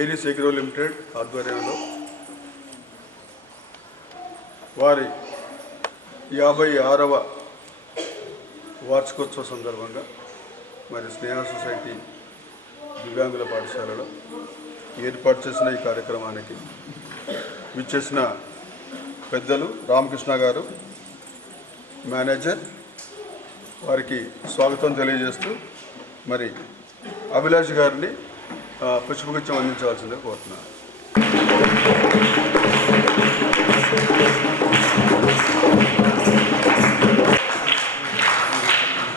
Aries agro limited ఆధ్వర్యంలో వారి 56వ వార్షికోత్సవ సందర్భంగా మరి స్నేహ సొసైటీ దివ్యాంగుల పాఠశాలలో ఏర్పాటు చేసిన ఈ కార్యక్రమానికి విచ్చేసిన పెద్దలు రామకృష్ణ గారు మేనేజర్ వారికి స్వాగతం తెలియజేస్తూ మరి అభిలాష్ గారిని పుష్పగుచ్చం అందించవలసిందిగా కోరుతున్నాను.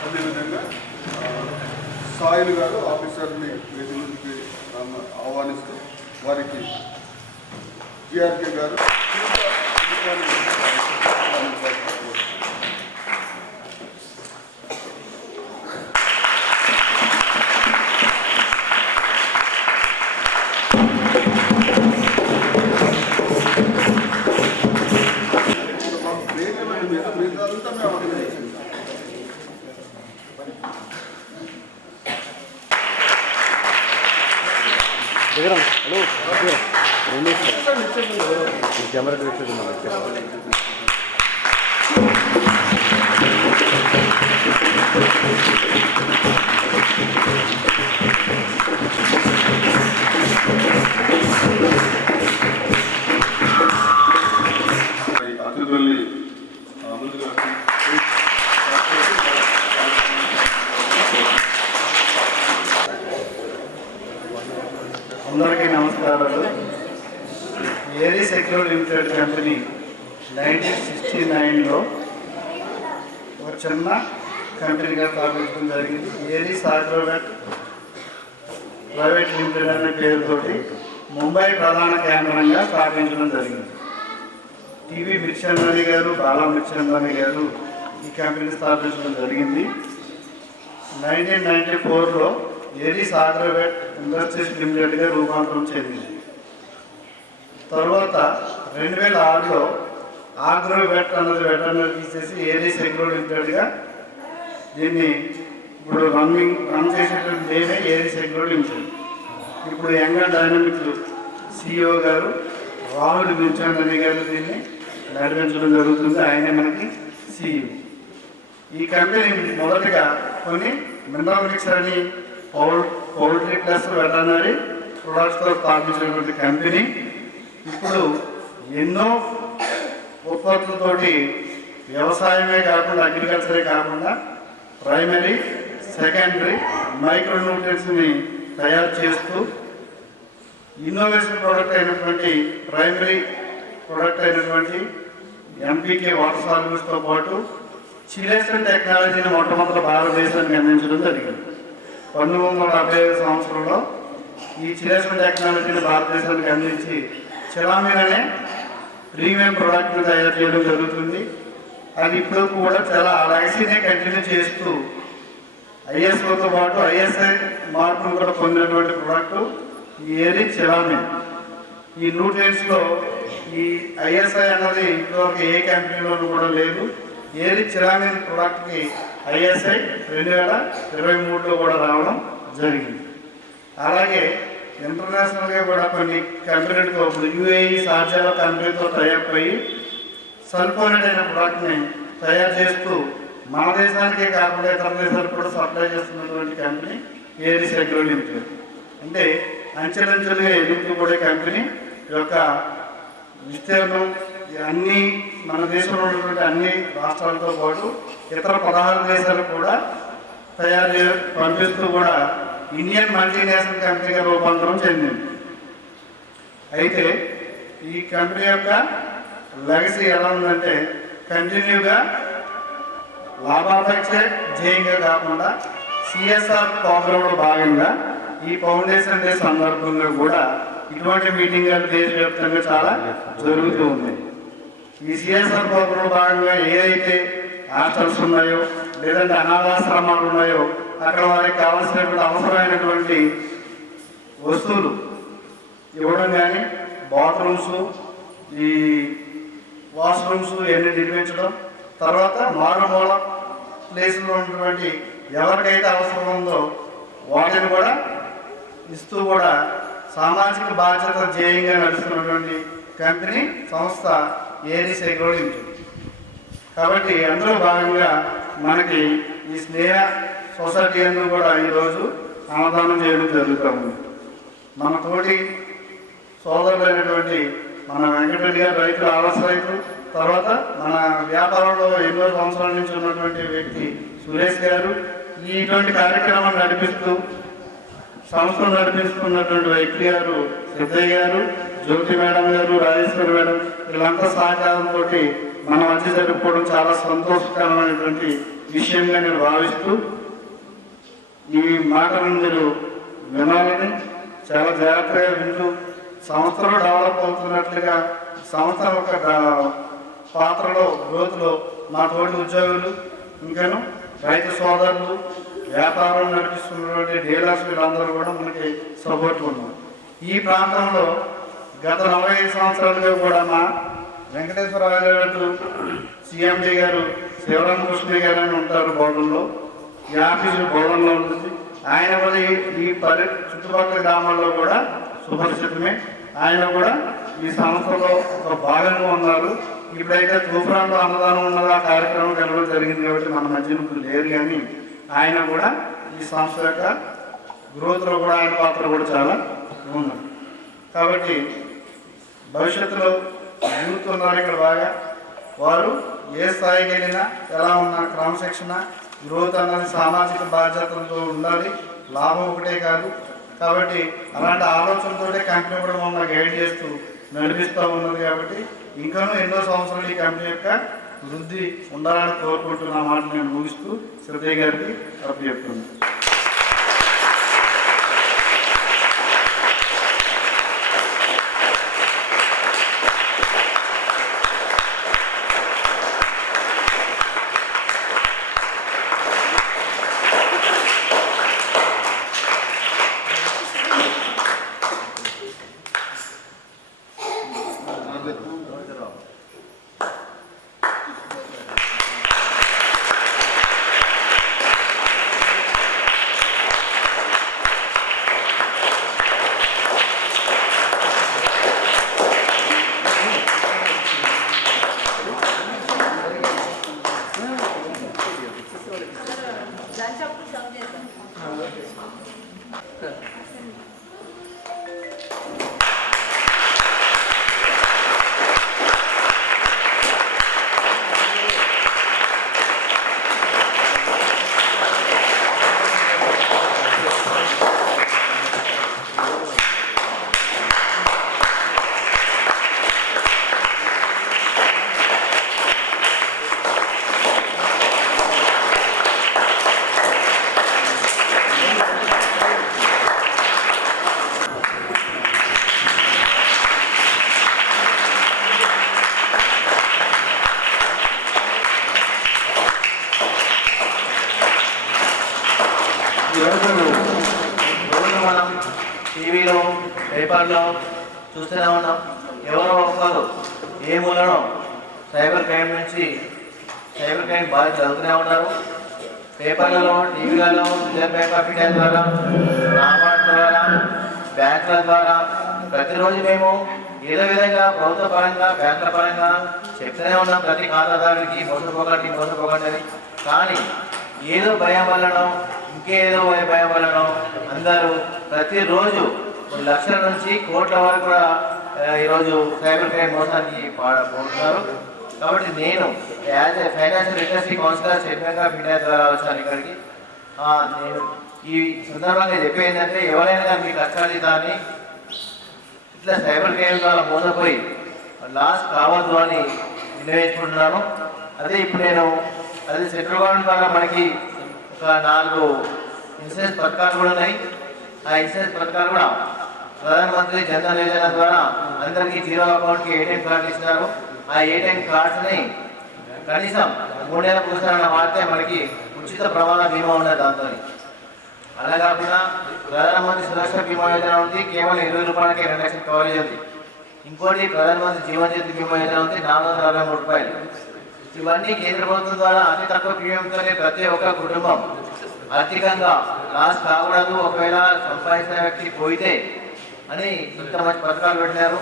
అదేవిధంగా సాయిల్ గారు ఆఫీసర్ని వేదికకి ఆహ్వానిస్తూ వారికి జిఆర్కే గారు హలో కెమెరా అతిథుల్ని ముందుగా అందరికీ నమస్కారాలు. ఏరిస్ అగ్రో లిమిటెడ్ కంపెనీ 1969లో ఒక చిన్న కంపెనీగా స్థాపించడం జరిగింది. ఏరిస్ అగ్రోవెట్ ప్రైవేట్ లిమిటెడ్ అనే పేరుతోటి ముంబై ప్రధాన కేంద్రంగా స్థాపించడం జరిగింది. టీవీ మిర్చందాని గారు, బాలా మిర్చందాని గారు ఈ కంపెనీ స్థాపించడం జరిగింది. 1994లో ఏరిస్ అగ్రోవెట్ ఇండస్ట్రీస్ లిమిటెడ్గా రూపాంతరం చెందింది. తర్వాత 2006లో అగ్రోవెట్ అన్నది వెటర్నరీ తీసేసి ఏరిస్ అగ్రో లిమిటెడ్గా దీన్ని ఇప్పుడు రన్ చేసేటువంటి నేనే ఏరిస్ అగ్రో లిమిటెడ్. ఇప్పుడు యంగర్ డైనమిక్స్ సిఇఓ గారు రాహుల్ మిర్చందని గారు దీన్ని నడిపించడం జరుగుతుంది. ఆయనే మనకి సిఇఓ. ఈ కంపెనీ మొదటగా కొన్ని మినరల్ మిక్సర్ అని పౌల్ట్రీ ప్లస్ వెటర్నరీ ప్రొడక్ట్స్తో స్థాపించినటువంటి కంపెనీ ఇప్పుడు ఎన్నో ఉత్పత్తులతోటి వ్యవసాయమే కాకుండా అగ్రికల్చరే కాకుండా ప్రైమరీ, సెకండరీ, మైక్రో న్యూట్రియన్స్ని తయారు చేస్తూ ఇన్నోవేషన్ ప్రోడక్ట్ అయినటువంటి ప్రైమరీ ప్రోడక్ట్ అయినటువంటి ఎంపీకే వాటర్ సాల్యూషన్స్తో పాటు చిలేషన్ టెక్నాలజీని మొట్టమొదటి భారతదేశానికి అందించడం జరిగింది. 1975 సంవత్సరంలో ఈ చిలేషన్ టెక్నాలజీని భారతదేశానికి అందించి చిలామిన్ అనే ప్రీమియం ప్రోడక్ట్ని తయారు చేయడం జరుగుతుంది. అది ఇప్పుడు కూడా చాలా లెగసీనే కంటిన్యూ చేస్తూ ఐఎస్ఓతో పాటు ఐఎస్ఐ మార్పును కూడా పొందినటువంటి ప్రోడక్ట్ ఈ ఏరిస్ చిలామిన్. ఈ న్యూట్రియన్స్లో ఈ ఐఎస్ఐ అన్నది ఇప్పటివరకు ఏ కంపెనీలోనూ కూడా లేదు. ఏరిస్ చిలామిన్ ప్రోడక్ట్కి ఐఎస్ఐ 2023లో కూడా రావడం జరిగింది. అలాగే ఇంటర్నేషనల్గా కూడా కొన్ని కంపెనీలతో ఇప్పుడు యూఏఈ సార్జాల కంపెనీతో టైఅప్ అయ్యి సల్ఫోనేట్ అయిన ప్రోడక్ట్ని తయారు చేస్తూ మన దేశానికే కాకుండా ఇతర దేశాలకు కూడా సప్లై చేస్తున్నటువంటి కంపెనీ ఏరిస్ అగ్రో లిమిటెడ్. అంటే అంచెలంచెలుగా ఎదుగుతూ కూడా కంపెనీ యొక్క విస్తీర్ణం అన్ని మన దేశంలో ఉన్నటువంటి అన్ని రాష్ట్రాలతో పాటు ఇతర 16 దేశాలకు కూడా పంపిస్తూ కూడా ఇండియన్ మల్టీనేషనల్ కంపెనీగా రూపాంతరం చెందింది. అయితే ఈ కంపెనీ యొక్క లెగసీ ఎలా ఉందంటే కంటిన్యూగా లాభాపేక్ష ధ్యేయంగా కాకుండా సిఎస్ఆర్ ప్రోగ్రాంలో భాగంగా ఈ ఫౌండేషన్ డే సందర్భంగా కూడా ఇటువంటి మీటింగ్లు దేశవ్యాప్తంగా చాలా జరుగుతూ ఉంది. ఈ సిఎస్ఆర్ ప్రోగ్రాంలో భాగంగా ఏదైతే హాస్టల్స్ ఉన్నాయో లేదంటే అనాథాశ్రమాలు ఉన్నాయో అక్కడ వారికి కావాల్సినటువంటి అవసరమైనటువంటి వస్తువులు ఇవ్వడం కానీ బాత్రూమ్స్, ఈ వాష్రూమ్స్ ఇవన్నీ నిర్మించడం, తర్వాత మారుమూల ప్లేసుల్లో ఉన్నటువంటి ఎవరికైతే అవసరం ఉందో వాటిని కూడా ఇస్తూ కూడా సామాజిక బాధ్యత ధ్యేయంగా నడుస్తున్నటువంటి కంపెనీ సంస్థ ఏరీస్ అగ్రో లిమిటెడ్. కాబట్టి అందులో భాగంగా మనకి ఈ స్నేహ సొసైటీ అందరూ కూడా ఈరోజు అన్నదానం చేయడం జరుగుతూ ఉంది. మన తోటి సోదరులైనటువంటి మన వెంకటరెడ్డి గారు రైతులు, ఆవాస రైతు, తర్వాత మన వ్యాపారంలో ఎన్నో సంవత్సరాల నుంచి ఉన్నటువంటి వ్యక్తి సురేష్ గారు, ఇటువంటి కార్యక్రమాన్ని నడిపిస్తూ సంస్థను నడిపిస్తున్నటువంటి వ్యక్తి గారు సిద్ధయ్య గారు, జ్యోతి మేడం గారు, రాజేశ్వరి మేడం, వీళ్ళంతా సహకారంతో మన మధ్య జరుపుకోవడం చాలా సంతోషకరమైనటువంటి విషయంగా నేను భావిస్తూ ఈ మాటలను మీరు వినాలని చాలా జాగ్రత్తగా వింటూ సంవత్సరం డెవలప్ అవుతున్నట్లుగా సంవత్సరం ఒక పాత్రలో గ్రోత్లో మా తోటి ఉద్యోగులు, ఇంకాను రైతు సోదరులు, వ్యాపారం నడిపిస్తున్నటువంటి డీలర్స్ వీళ్ళందరూ కూడా మనకి సపోర్ట్ ఉన్నారు. ఈ ప్రాంతంలో గత 45 సంవత్సరాలుగా కూడా మా వెంకటేశ్వరరావు గారు, సిఎండి గారు, శివరామకృష్ణ గారు అని ఉంటారు బోధనలో. ఈ ఆఫీసు బోధనలో ఉంటుంది. ఆయన కూడా ఈ చుట్టుపక్కల గ్రామాల్లో కూడా సుపరిచితమే. ఆయన కూడా ఈ సంస్థలో ఒక భాగంగా ఉన్నారు. ఇప్పుడైతే తూఫాన్లో అన్నదానం ఉన్నది, ఆ కార్యక్రమం కలవడం జరిగింది కాబట్టి మన మధ్య ఇప్పుడు లేరు. కానీ ఆయన కూడా ఈ సంస్థ యొక్క గ్రోత్లో కూడా ఆయన పాత్ర కూడా చాలా ఉంది. కాబట్టి భవిష్యత్తులో యూత్ ఉన్నారు ఇక్కడ బాగా, వారు ఏ స్థాయికి వెళ్ళినా ఎలా ఉన్నా క్రమశిక్షణ గ్రోత్ అన్నది సామాజిక బాధ్యతలతో ఉండాలి, లాభం ఒకటే కాదు. కాబట్టి అలాంటి ఆలోచనతో కంపెనీ కూడా మమ్మల్ని గైడ్ చేస్తూ నడిపిస్తూ ఉన్నది. కాబట్టి ఇంకానూ ఎన్నో సంవత్సరాలు ఈ కంపెనీ యొక్క వృద్ధి ఉండాలని కోరుకుంటున్న మాట నేను ముగిస్తూ శ్రద్ధయ్య గారికి అప్పచెప్తున్నాను. రోజు మనం టీవీలో పేపర్లో చూస్తూనే ఉన్నాం. ఎవరో ఒకరు ఏ మూలనో సైబర్ క్రైమ్ బాగా చదువుతూనే ఉన్నారు. పేపర్లలో, టీవీలలో, రిజర్వ్ బ్యాంక్ ఆఫ్ ఇండియా ద్వారా, నాబార్డ్ ద్వారా, బ్యాంకుల ద్వారా ప్రతిరోజు మేము ఏదో విధంగా ప్రభుత్వ పరంగా, బ్యాంకుల పరంగా చెప్తూనే ఉన్నాం ప్రతి ఖాతాదారుడికి మోసపోకండి అని. కానీ ఏదో భయం వల్లనో ఇంకేదో భయం వల్లనో అందరూ ప్రతిరోజు లక్షల నుంచి కోట్ల వరకు కూడా ఈరోజు సైబర్ క్రైమ్ మోసానికి పోతున్నారు. కాబట్టి నేను as a financial literacy counsellor State Bank of India ద్వారా వచ్చాను ఇక్కడికి. నేను ఈ సందర్భంగా చెప్పేందంటే ఎవరైనా కానీ మీకు కష్టాలు అని ఇట్లా సైబర్ క్రైమ్ ద్వారా మోసపోయి లాస్ కావద్దు అని నిర్ణయించుకుంటున్నాను. అదే ఇప్పుడు నేను అదే సెంట్రల్ గవర్నమెంట్ ద్వారా మనకి ఒక 4 ఇన్సూరెన్స్ పథకాలు కూడా ఉన్నాయి. ఆ ఇన్సూరెన్స్ పథకాలు కూడా ప్రధానమంత్రి జన్ధన్ యోజన ద్వారా అందరికీ జీరో అకౌంట్కి ఏటీఎం కార్డులు ఇస్తున్నారు. ఆ ఏటీఎం కార్డ్స్ని కనీసం 3 నెలలకు ఒకసారి వాడితే మనకి ఉచిత ప్రమాద బీమా ఉన్నది. దాంతో అలా కాకుండా ప్రధానమంత్రి సురక్ష బీమా యోజన ఉంది, కేవలం 20 రూపాయలకి 2 లక్షల కవరేజ్ ఉంది. ఇంకోటి ప్రధానమంత్రి జీవన్ జ్యోతి బీమా యోజన ఉంది, 463 రూపాయలు. ఇవన్నీ కేంద్ర ప్రభుత్వం ద్వారా అతి తక్కువ ప్రీమియంతోనే ప్రతి ఒక్క కుటుంబం ఆర్థికంగా లాస్ కాకూడదు. ఒకవేళ సంపాదించిన వ్యక్తి పోయితే అని ఇంత మంచి పథకాలు పెట్టినారు.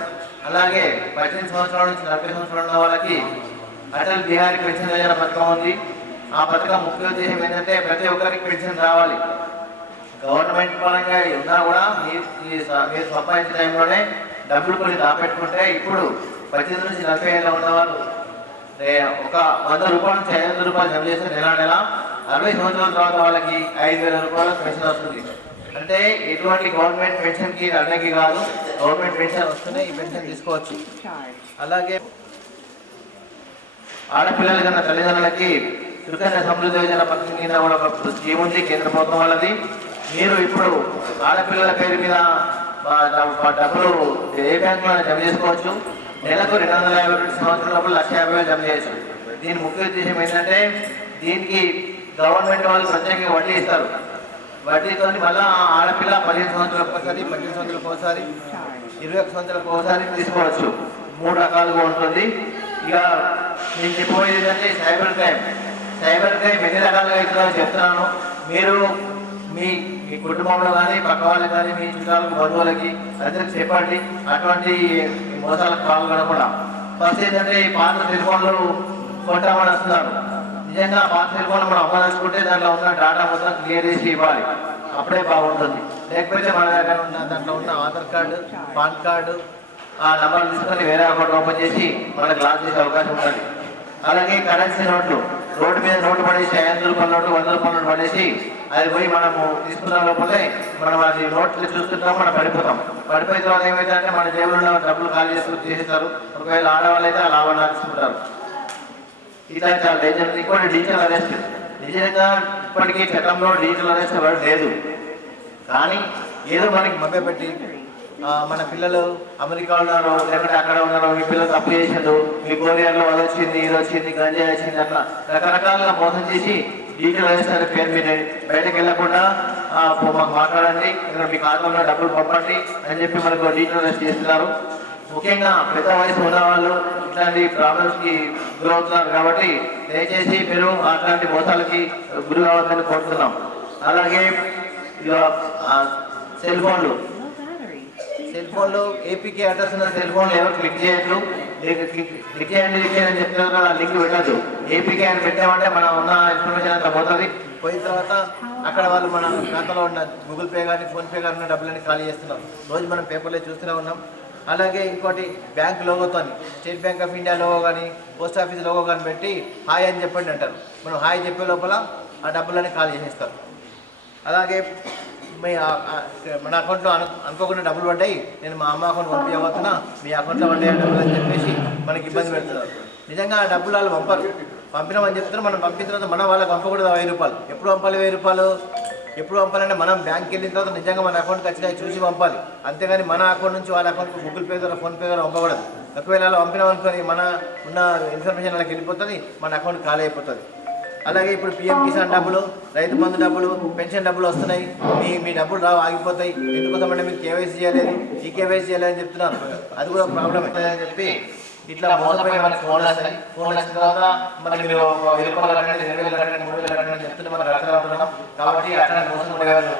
అలాగే 18 సంవత్సరాల నుంచి 40 సంవత్సరాల ఉన్న వాళ్ళకి అటల్ బిహారీ పెన్షన్ యోజన పథకం ఉంది. ఆ పథకం ముఖ్య ఉద్దేశం ఏంటంటే ప్రతి ఒక్కరికి పెన్షన్ రావాలి. గవర్నమెంట్ పరంగా ఉన్నా కూడా మీరు సంపాదించిన టైంలోనే డబ్బులు కొన్ని దాపెట్టుకుంటే ఇప్పుడు 18 నుంచి 40 ఏళ్ళ ఉన్నవాళ్ళు ఒక 100 రూపాయల నుంచి 500 రూపాయలు జమ చేస్తే నెల 60 సంవత్సరాల తర్వాత వాళ్ళకి 5,000 రూపాయల పెన్షన్ వస్తుంది. అంటే ఎటువంటి గవర్నమెంట్ పెన్షన్కి అడ్డంకి కాదు, గవర్నమెంట్ పెన్షన్ వస్తూనే ఈ పెన్షన్ తీసుకోవచ్చు. అలాగే ఆడపిల్లల కన్నా తల్లిదండ్రులకి సుకన్య సమృద్ధి యోజన పథకం కింద కూడా ఒక స్కీమ్ ఉంది కేంద్ర ప్రభుత్వం వాళ్ళది. మీరు ఇప్పుడు ఆడపిల్లల పేరు మీద డబ్బులు ఏ బ్యాంకులో జమ చేసుకోవచ్చు. నెలకు 250 సంవత్సరాల లోపల 1,50,000 జమ చేయొచ్చు. దీని ముఖ్య ఉద్దేశం ఏంటంటే దీనికి గవర్నమెంట్ వాళ్ళు ప్రత్యేకంగా వడ్డీ ఇస్తారు. వడ్డీతో మళ్ళీ ఆడపిల్ల 15 సంవత్సరాలకు ఒకసారి, 18 సంవత్సరాలకు ఒకసారి, 21 సంవత్సరాలకు ఒకసారి తీసుకోవచ్చు. 3 రకాలుగా ఉంటుంది. ఇక నేను చెప్పబోయేది ఏంటంటే సైబర్ క్రైమ్ ఎన్ని రకాలుగా అవుతుందో చెప్తున్నాను. మీరు మీ కుటుంబంలో కానీ పక్క వాళ్ళకి కానీ మీ చుట్టాలకు బంధువులకి అందరికి చెప్పండి అటువంటి మోసాలకు పాల్గొనకుండా. ఫస్ట్ ఏంటంటే ఈ పాత సెల్ ఫోన్లు కొంటామని వస్తున్నారు. నిజంగా పాత సెల్ ఫోన్ మనం అమ్మదలుచుకుంటే దాంట్లో ఉన్న డేటా మొత్తం క్లియర్ చేసి ఇవ్వాలి, అప్పుడే బాగుంటుంది. లేకపోతే మన దగ్గర ఉన్న దాంట్లో ఉన్న ఆధార్ కార్డు, పాన్ కార్డు ఆ నెంబర్ తీసుకొని వేరే అకౌంట్ ఓపెన్ చేసి మనకు లాక్ చేసే అవకాశం ఉంటుంది. అలాగే కరెన్సీ నోట్లు రోడ్డు మీద నోటు పడేసి 500 రూపాయల నోటు 100 రూపాయల నోటు పడేసి అది పోయి మనము తీసుకున్న లోపలే మనం అది నోట్లు చూస్తుంటాం, మనం పడిపోయిన తర్వాత ఏమైందంటే మన జేబులో ఉన్న డబ్బులు ఖాళీ చేసుకుని చేసేస్తారు. ఒకవేళ ఆడవాళ్ళు అయితే ఆ లాభాలు తీసుకుంటారు. ఇట్లా చాలా డేంజర్. ఇంకోటి డిజిటల్ అరెస్ట్. నిజంగా ఇప్పటికీ చట్టంలో డిజిటల్ అరెస్ట్ వర్డ్ లేదు, కానీ ఏదో మనకి మభ్యపెట్టి మన పిల్లలు అమెరికా ఉన్నారో లేకపోతే అక్కడ ఉన్నారో, మీ పిల్లలు తప్పు చేసారు, మీ కొరియాలో అది వచ్చింది, ఇది వచ్చింది, గంజాయి వచ్చింది, అట్లా రకరకాలుగా మోసం చేసి డిజిటల్ అరెస్ట్ అనే పేరు మీద బయటకు వెళ్ళకుండా మాకు మాట్లాడండి, ఇక్కడ మీ ఖాతాలో డబ్బులు పంపండి అని చెప్పి మనకు డిజిటల్ అరెస్ట్ చేస్తున్నారు. ముఖ్యంగా పెద్ద వయసు ఉన్న వాళ్ళు ఇట్లాంటి ప్రాబ్లమ్స్కి గురవుతున్నారు. కాబట్టి దయచేసి మీరు అట్లాంటి మోసాలకి గురి కావద్దని కోరుతున్నాం. అలాగే ఇక సెల్ ఫోన్లు ఏపీకే అడ్రస్ ఉన్న సెల్ ఫోన్లు ఎవరు క్లిక్ చేయొద్దు. క్లిక్ చేయండి అని చెప్తున్నారు కదా, లింక్ పెట్టద్దు. ఏపీకే అని పెట్టామంటే మనం ఉన్న ఇన్ఫర్మేషన్ అంతా పోతుంది. పోయిన తర్వాత అక్కడ వాళ్ళు మన ఖాతాలో ఉన్న గూగుల్ పే కానీ ఫోన్పే కానీ ఉన్న డబ్బులన్నీ ఖాళీ చేస్తున్నారు. రోజు మనం పేపర్లో చూస్తూనే ఉన్నాం. అలాగే ఇంకోటి బ్యాంక్ లోగోతో, State Bank of India logo కానీ పోస్ట్ ఆఫీస్ లోగో కానీ పెట్టి హాయ్ అని చెప్పండి అంటారు. మనం హాయ్ చెప్పే లోపల ఆ డబ్బులన్నీ ఖాళీ చేసేస్తారు. అలాగే మన అకౌంట్లో అనుకోకుండా డబ్బులు పడ్డాయి, నేను మా అమ్మ అకౌంట్ పంపించబోతున్నా, మీ అకౌంట్లో పడ్డాయి డబ్బులు అని చెప్పేసి మనకి ఇబ్బంది పెడుతున్నారు. నిజంగా ఆ డబ్బులు వాళ్ళు పంపరు, పంపినామని చెప్తున్నారు. మనం పంపిన తర్వాత మనం వాళ్ళకి పంపకూడదు 1000 రూపాయలు. ఎప్పుడు పంపాలి 1000 రూపాయలు? ఎప్పుడు పంపాలంటే మనం బ్యాంక్కి వెళ్ళిన తర్వాత నిజంగా మన అకౌంట్కి ఖచ్చితంగా చూసి పంపాలి. అంతేగాని మన అకౌంట్ నుంచి వాళ్ళ అకౌంట్కి గూగుల్ పే ద్వారా ఫోన్పే ద్వారా పంపకూడదు. ఒకవేళ అలా పంపినామనుకొని మన ఉన్న ఇన్ఫర్మేషన్ వాళ్ళకి వెళ్ళిపోతుంది, మన అకౌంట్ ఖాళీ అయిపోతుంది. అలాగే ఇప్పుడు పిఎం కిసాన్ డబ్బులు, రైతు బంధు డబ్బులు, పెన్షన్ డబ్బులు వస్తున్నాయి. మీ డబ్బులు రావు, ఆగిపోతాయి. ఎందుకోసమంటే మీరు కేవైసీ చేయలేదు, ఈ కేవైసీ చేయలేదని చెప్తున్నారు. అది కూడా ప్రాబ్లం అవుతుందని చెప్పి ఇట్లా మోసపోయి మనకి ఫోన్ వస్తాయి. ఫోన్ వచ్చిన తర్వాత మనకి మీరు 1000 రూపాయలు కట్టండి, 2000 కట్టండి, 3000 కట్టండి అని చెప్తుంటే మనకు అర్థం అవుతున్నాం. కాబట్టి అట్లా మోసం ఉండేవాళ్ళు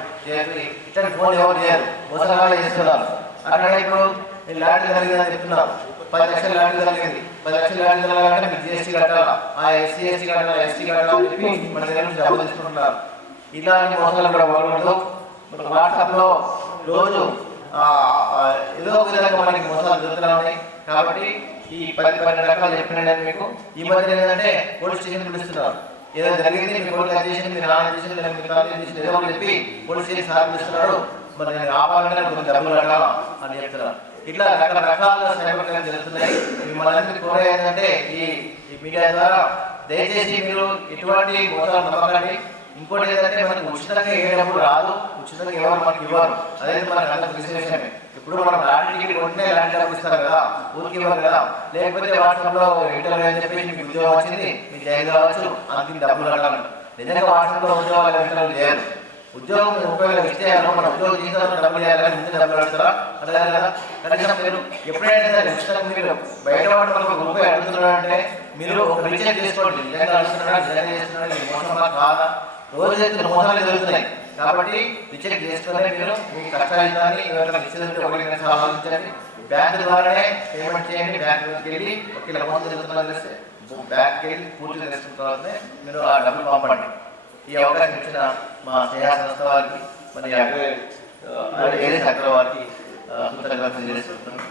ఇట్లా ఫోన్ ఎవరు చేయరు, మోసగాళ్ళు చేస్తున్నారు. అక్కడ ఇప్పుడు ల్యాండ్ జరిగిందని చెప్తున్నారు. 10 లక్షల ల్యాండ్ జరిగింది. 10 లక్షల ల్యాండ్ జరగాలంటే మీరు జిఎస్టీ కట్టాలా, ఆ ఎస్సీ కట్టాలా, ఎస్టీ కట్టాలని చెప్పి మన దగ్గర నుంచి డబ్బులు తీసుకుంటున్నారు. ఇలాంటి మోసాలు కూడా బాగుండదు. వాట్సాప్లో రోజు ఏదో ఒక విధంగా మనకి మోసాలు జరుగుతున్నాయి. కాబట్టి ఈ 10-12 రకాలు చెప్పినాను మీకు. ఈ మధ్య ఏంటంటే పోలీస్ స్టేషన్ పిలుస్తున్నారు. ఏదో జరిగింది, మీ కోర్టు చేసింది, మీరు నాన్న చేసింది, మీరు కాలేజ్ చేసింది, ఏదో ఒకటి చెప్పి పోలీస్ స్టేషన్ సాధిస్తున్నారు. మరి నేను ఆపాలంటే కొంచెం డబ్బులు కట్టాలా అని చెప్తున్నారు. ఇట్లా రకరకాల సైబర్ క్రైమ్ జరుగుతున్నాయి. మిమ్మల్ని అందరికీ కోరేది ఏంటంటే ఈ మీడియా ద్వారా దయచేసి మీరు ఎటువంటి మోసాలు నమ్మకండి. ఇంకోటి ఏంటంటే మనకి ఉచితంగా ఏ డబ్బులు రాదు, ఉచితంగా ఎవరు మనకి ఇవ్వరు. అదే మనకు అందరికి విశేషమే. ఇప్పుడు మనం ల్యాండ్ టికెట్ కొంటే ల్యాండ్ డబ్బులు ఇస్తారు కదా, ఊరికి ఇవ్వరు కదా. లేకపోతే వాట్సాప్లో ఇంటర్వ్యూ అని చెప్పేసి మీకు ఉద్యోగం వచ్చింది, మీకు జైలు కావచ్చు, అందుకు డబ్బులు కట్టాలంట. నిజంగా వాట్సాప్లో ఉద్యోగాలు ఇంటర్వ్యూ చేయరు. ఉద్యోగం 30,000 ఇచ్చేయాలి, మన ఉద్యోగం చేసిన తర్వాత డబ్బులు చేయాలి, ముందు డబ్బులు కడతారా? అడగాలి కదా. కనీసం మీరు ఎప్పుడైనా సరే ఉచితంగా మీరు బయట వాడు మనకు రూపాయి అడుగుతున్నారంటే మీరు ఒక రీచెక్ చేసుకోండి. నిజంగా అడుగుతున్నారా, నిజంగా చేస్తున్నారా, మోసం కాదా? రోజు అయితే మోసాలు జరుగుతున్నాయి. కాబట్టి రిచెక్ చేసుకునే మీరు మీ కష్టాన్ని ఎవరైనా నిశ్చితంగా ఎవరైనా ఆలోచించండి. బ్యాంకు ద్వారానే పేమెంట్ చేయండి. బ్యాంకుకి వెళ్ళి ఒక అమౌంట్ జరుగుతున్నా తెలిస్తే బ్యాంక్కి వెళ్ళి పూర్తిగా తెలుసుకున్న తర్వాతనే మీరు ఆ డబ్బులు పంపండి. ఈ అవకాశం ఇచ్చిన మా స్నేహ సంస్థ వారికి మరి ఏదైతే అక్కడ వారికి కృతజ్ఞతలు తెలియజేస్తున్నాను.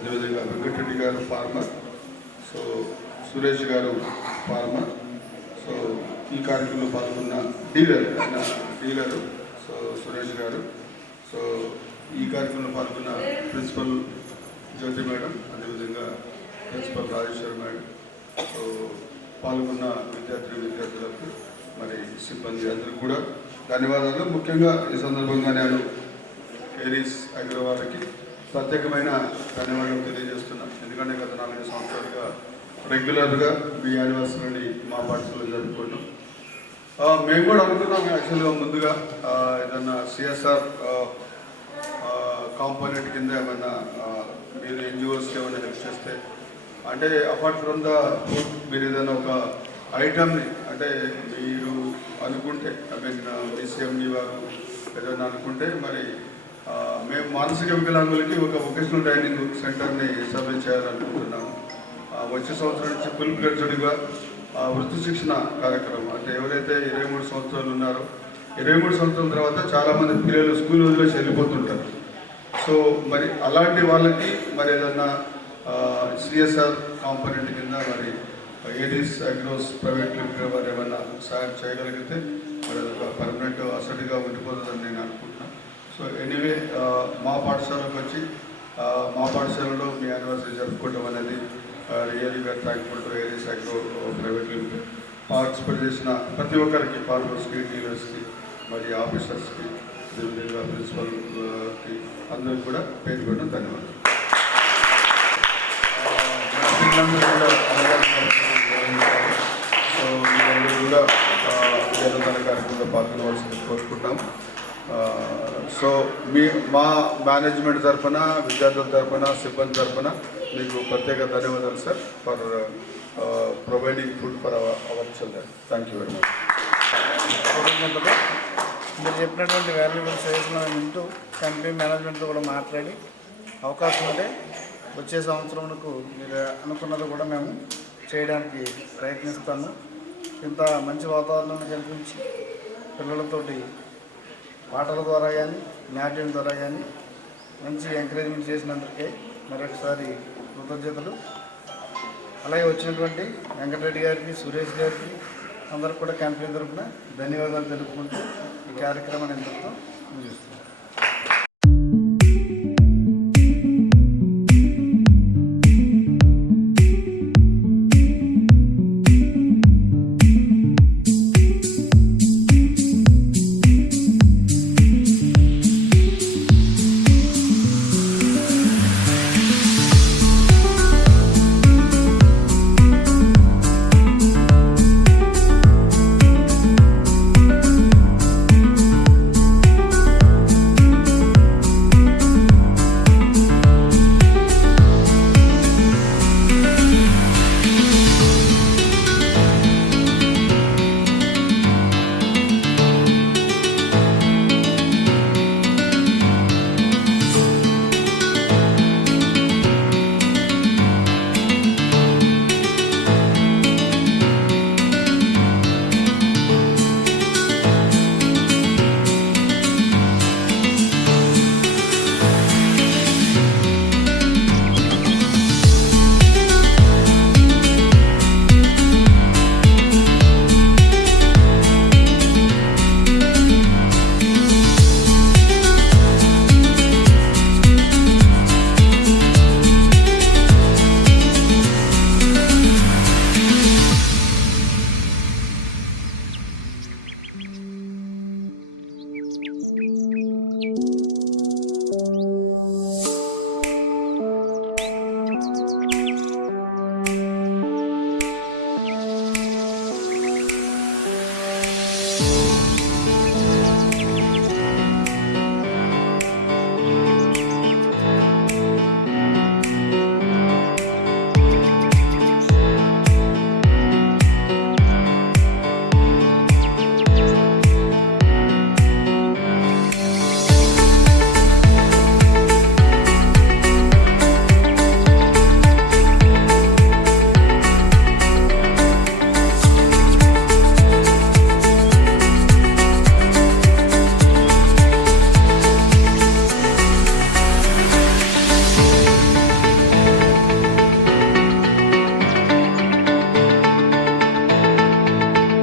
అదేవిధంగా వెంకటరెడ్డి గారు ఫార్మర్, సో సురేష్ గారు ఫార్మర్, సో ఈ కార్యక్రమంలో పాల్గొన్న డీలరు సో సురేష్ గారు, సో ఈ కార్యక్రమంలో పాల్గొన్న ప్రిన్సిపల్ జ్యోతి మేడం, అదేవిధంగా ప్రిన్సిపల్ రాజేశ్వర్ మేడం, సో పాల్గొన్న విద్యార్థులకు మరి సిబ్బంది అందరికీ కూడా ధన్యవాదాలు. ముఖ్యంగా ఈ సందర్భంగా నేను ఏరీస్ అగ్రవారికి ప్రత్యేకమైన ధన్యవాదాలు తెలియజేస్తున్నాను. ఎందుకంటే గత 4 సంవత్సరాలుగా రెగ్యులర్గా మీ యానివర్సరీని మా పాఠశాలలో జరుపుకున్నాం. మేము కూడా అనుకున్నాం యాక్చువల్గా ముందుగా ఏదన్నా సిఎస్ఆర్ కాంపోనెంట్ కింద ఏమన్నా మీరు ఎన్జిఓస్కి ఏమైనా హెల్ప్ చేస్తే, అంటే అపార్ట్ ఫ్రమ్ ద ఫుడ్ మీరు ఏదైనా ఒక ఐటమ్ని అంటే మీరు అనుకుంటే డిసిఎండి వారు ఏదైనా అనుకుంటే మరి మేము మానసిక వికలాంగులకి ఒక వొకేషనల్ ట్రైనింగ్ సెంటర్ని ఎస్టాబ్లిష్ చేయాలనుకుంటున్నాము. వచ్చే సంవత్సరం నుంచి ఫుల్ ఫ్లెడ్జ్డ్గా వృత్తి శిక్షణ కార్యక్రమం, అంటే ఎవరైతే 23 సంవత్సరాలు ఉన్నారో 23 సంవత్సరాల తర్వాత చాలామంది పిల్లలు స్కూల్ వదిలేసి వెళ్ళిపోతుంటారు. సో మరి అలాంటి వాళ్ళకి మరి ఏదన్నా సిఎస్ఆర్ కాంపోనెంట్ కింద మరి ఏడీస్ అగ్రోస్ ప్రైవేట్ లిమిటెడ్ వారు ఏమన్నా సాయం చేయగలిగితే మరి అదొక పర్మనెంట్ అసెట్గా ఉండిపోతుందని నేను అనుకుంటున్నాను. సో ఎనీవే మా పాఠశాలకు వచ్చి మా పాఠశాలలో మీ యానివర్సరీ జరుపుకోవడం అనేది really were thankful to ADS Agro Private Limited. Participate చేసిన ప్రతి ఒక్కరికి, ఫార్మర్స్కి, డీలర్స్కి, మరి ఆఫీసర్స్కి, అదేవిధంగా ప్రిన్సిపల్కి అందరికీ కూడా పేరు పెట్టడం ధన్యవాదాలు. సో మీరు కూడా జనతన కార్యక్రమంలో పాల్గొనవలసింది కోరుకుంటాం. సో మా మేనేజ్మెంట్ తరఫున, విద్యార్థుల తరఫున, సిబ్బంది తరఫున మీకు ప్రత్యేక ధన్యవాదాలు sir for providing food for our children. Thank you very much. మీరు చెప్పినటువంటి వాల్యుబుల్ సజెషన్ వింటూ కంపెనీ మేనేజ్మెంట్తో కూడా మాట్లాడి అవకాశం ఉంటే వచ్చే సంవత్సరంకు మీరు అనుకున్నది కూడా మేము చేయడానికి ప్రయత్నిస్తాము. ఇంత మంచి వాతావరణాన్ని కల్పించి పిల్లలతోటి పాటల ద్వారా కానీ నాట్యం ద్వారా కానీ మంచి ఎంకరేజ్మెంట్ చేసినందుకే మరొకసారి కృతజ్ఞతలు. అలాగే వచ్చినటువంటి వెంకటరెడ్డి గారికి, సురేష్ గారికి అందరికి కూడా కంపెనీ తరఫున ధన్యవాదాలు తెలుపుకుంటూ ఈ కార్యక్రమాన్ని ఎంతో ముగిస్తున్నాం.